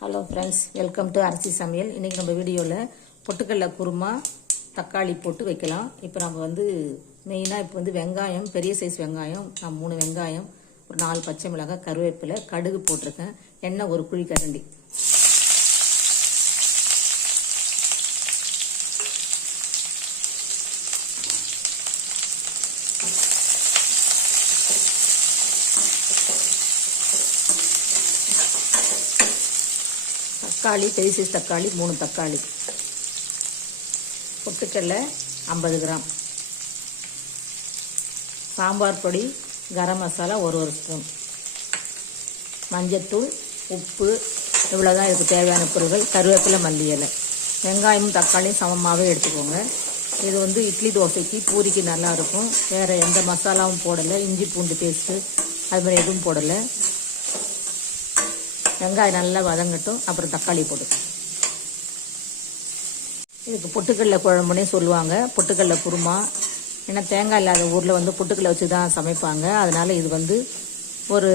Hello friends welcome to அரிசி சமையல் இன்றைக்கி நம்ம வீடியோவில் பொட்டுக்கடல குருமா தக்காளி போட்டு வைக்கலாம். இப்போ நம்ம வந்து மெயினாக இப்போ வந்து வெங்காயம் பெரிய சைஸ் வெங்காயம் நான் மூணு வெங்காயம் ஒரு நாலு பச்சை மிளகாய் கருவேப்பிலை கடுகு போட்டிருக்கேன். எண்ணெய் ஒரு குழி கரண்டி. தக்காளி பெரிய சைஸ் தக்காளி மூணு தக்காளி. பொட்டுக்கடலை ஐம்பது கிராம். சாம்பார் பொடி கரம் மசாலா ஒரு ஒரு ஸ்பூன். மஞ்சத்தூள் உப்பு இவ்வளோதான் இதுக்கு தேவையான பொருட்கள் கருவேப்பிலை மல்லி இலை. வெங்காயமும் தக்காளியும் சமமாகவே எடுத்துக்கோங்க. இது வந்து இட்லி தோசைக்கு பூரிக்கு நல்லாயிருக்கும் வேறு எந்த மசாலாவும் போடலை. இஞ்சி பூண்டு பேஸ்ட்டு அது மாதிரி எதுவும் போடலை. வெங்காயம் நல்லா வதங்கட்டும் அப்புறம் தக்காளி போட்டு இதுக்கு பொட்டுக்கடலை குழம்புனே சொல்லுவாங்க. பொட்டுக்கடலை குருமா. ஏன்னா தேங்காய் இல்லாத ஊரில் வந்து பொட்டுக்கடலை வச்சு தான் சமைப்பாங்க. அதனால் இது வந்து ஒரு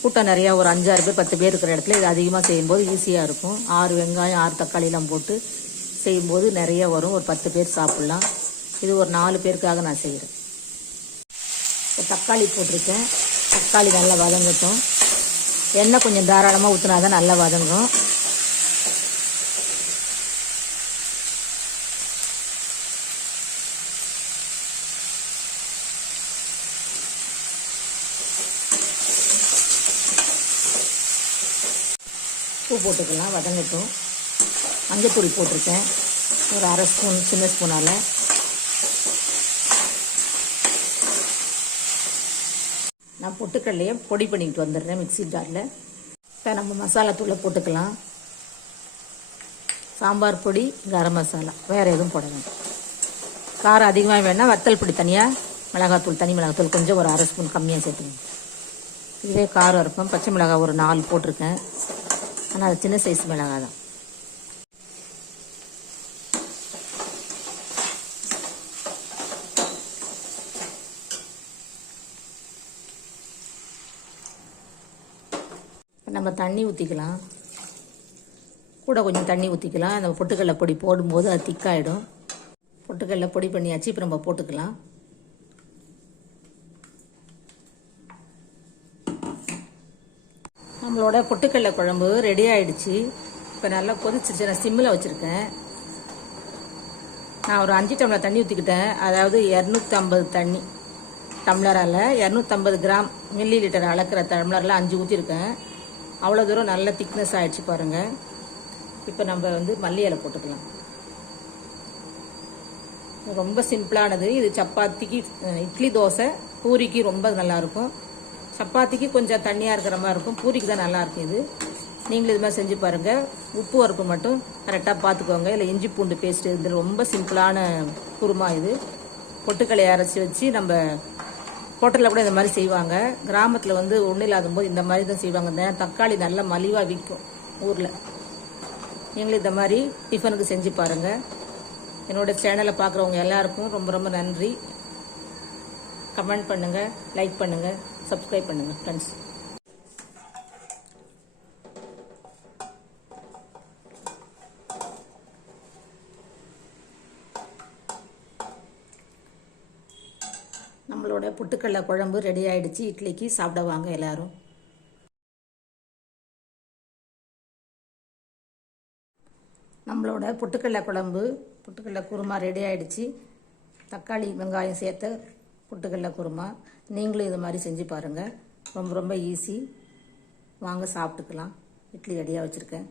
கூட்டம் நிறையா ஒரு அஞ்சாறு பேர் பத்து பேர் இருக்கிற இடத்துல இது அதிகமாக செய்யும்போது ஈஸியாக இருக்கும். ஆறு வெங்காயம் ஆறு தக்காளிலாம் போட்டு செய்யும்போது நிறைய வரும். ஒரு பத்து பேர் சாப்பிட்லாம். இது ஒரு நாலு பேருக்காக நான் செய்கிறேன் இப்போ தக்காளி போட்டிருக்கேன். தக்காளி நல்லா வதங்கட்டும். எண்ணெய் கொஞ்சம் தாராளமாக ஊற்றினா தான் நல்லா வதங்கும். பூ போட்டுக்கலாம் வதங்கட்டும். மஞ்சத்தூள் போட்டிருக்கேன். ஒரு அரை ஸ்பூன் சின்ன ஸ்பூனால். நான் பொட்டுக்கடலையை பொடி பண்ணிக்கிட்டு வந்துடுறேன் மிக்ஸி ஜாரில். இப்போ நம்ம மசாலா தூளை போட்டுக்கலாம். சாம்பார் பொடி கரம் மசாலா. வேறு எதுவும் போட வேண்டாம். காரம் அதிகமாக வேணால் வத்தல் பொடி தனியாக மிளகாத்தூள் தனி மிளகாத்தூள் கொஞ்சம் ஒரு அரை ஸ்பூன் கம்மியாக சேர்த்துக்கணும் இதுவே காரம் இருக்கும். பச்சை மிளகாய் ஒரு நாலு போட்டிருக்கேன். ஆனால் அது சின்ன சைஸ் மிளகாய் தான் நம்ம தண்ணி ஊற்றிக்கலாம் கூட கொஞ்சம் தண்ணி ஊற்றிக்கலாம் அந்த பொட்டுக்கடலை பொடி போடும்போது அது திக்காயிடும். பொட்டுக்கடலை பொடி பண்ணியாச்சு இப்போ நம்ம போட்டுக்கலாம். நம்மளோட பொட்டுக்கடலை குழம்பு ரெடி ஆயிடுச்சு. இப்போ நல்லா கொதிச்சிருச்சு. நான் சிம்மில் வச்சுருக்கேன். நான் ஒரு அஞ்சு டம்ளர் தண்ணி ஊற்றிக்கிட்டேன் அதாவது இரநூத்தம்பது தண்ணி டம்ளரால் இரநூத்தம்பது கிராம் மில்லி லிட்டர் அளக்கிற டம்ளரில் அஞ்சு ஊற்றிருக்கேன் அவ்வளோ தூரம் நல்ல திக்னஸ் ஆகிடுச்சு பாருங்கள் இப்போ நம்ம வந்து மல்லி இலை போட்டுக்கலாம். ரொம்ப சிம்பிளானது இது சப்பாத்திக்கு இட்லி தோசை பூரிக்கு ரொம்ப நல்லாயிருக்கும் சப்பாத்திக்கு கொஞ்சம் தண்ணியாக இருக்கிற மாதிரி இருக்கும். பூரிக்கு தான் நல்லாயிருக்கும் இது. நீங்களும் இது மாதிரி செஞ்சு பாருங்கள் உப்பு உரப்பு மட்டும் கரெக்டாக பார்த்துக்கோங்க இல்லை இஞ்சி பூண்டு பேஸ்ட்டு இது ரொம்ப சிம்பிளான குருமா இது. பொட்டுக்கலையை அரைச்சி வச்சு நம்ம ஹோட்டலில் கூட இந்த மாதிரி செய்வாங்க. கிராமத்தில் வந்து ஒன்றும் இல்லாத போது இந்த மாதிரி தான் செய்வாங்க. இந்த தக்காளி நல்லா மலிவாக விற்கும் ஊரில். நீங்களும் இந்த மாதிரி டிஃபனுக்கு செஞ்சு பாருங்கள் என்னோட சேனலை பார்க்குறவங்க எல்லாருக்கும் ரொம்ப ரொம்ப நன்றி. கமெண்ட் பண்ணுங்கள் லைக் பண்ணுங்கள் சப்ஸ்கிரைப் பண்ணுங்கள் ஃப்ரெண்ட்ஸ் நம்மளோட புட்டுக்கடலை குழம்பு ரெடி ஆயிடுச்சு. இட்லிக்கு சாப்பிட வாங்க எல்லாரும். நம்மளோட புட்டுக்கடல குழம்பு பொட்டுக்கடலை குருமா ரெடி ஆயிடுச்சு. தக்காளி வெங்காயம் சேர்த்த புட்டுக்கடலை குருமா. நீங்களும் இது மாதிரி செஞ்சு பாருங்கள் ரொம்ப ரொம்ப ஈஸி வாங்க சாப்பிட்டுக்கலாம். இட்லி ரெடியாக வச்சுருக்கேன்.